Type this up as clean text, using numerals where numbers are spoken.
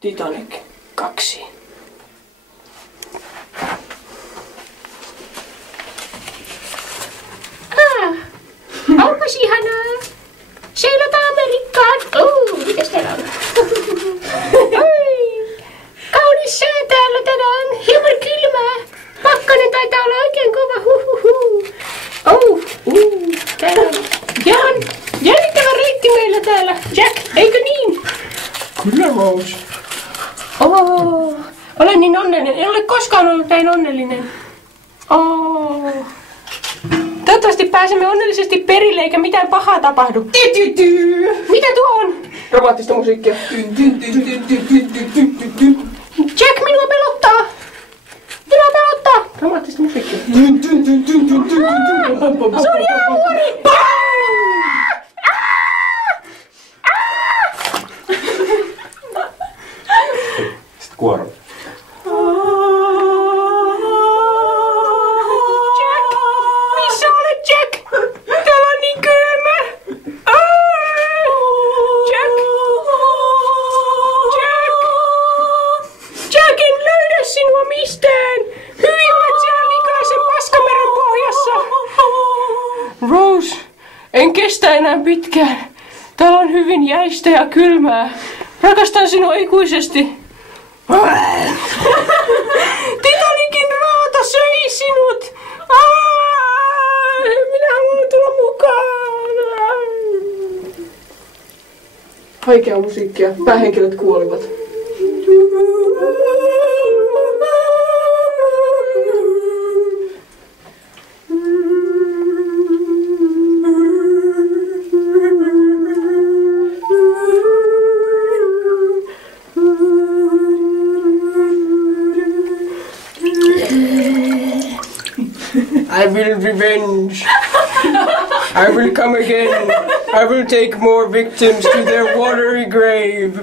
Titanic 2. Onpas ihanaa! Seilataan Amerikkaan! Mitäs täällä on? Kaunis sää täällä tänään! Hieman kylmää! Pakkanen taitaa olla oikein kova! Täällä on ihan jännittävä reitti meillä täällä! Jack, eikö niin? Kyllä, Rose. Olen niin onnellinen. En ole koskaan ollut näin onnellinen. Toivottavasti pääsemme onnellisesti perille eikä mitään pahaa tapahdu. Mitä tuo on? Romanttista musiikkia. Jack, minua pelottaa! Minua pelottaa! Romanttista musiikkia. Se on jäävuori! Sitten kuoro. Jack! Missä olet, Jack? Täällä on niin kylmä! Jack! Jack, en löydä sinua mistään! Hyvin olet siellä likaisen paskameren pohjassa! Rose, en kestä enää pitkään. Täällä on hyvin jäistä ja kylmää. Rakastan sinua ikuisesti. Titanicin raata söi sinut! Minä haluan tulla mukaan! Vaikeaa musiikkia. Päähenkilöt kuolivat. I will revenge. I will come again. I will take more victims to their watery grave.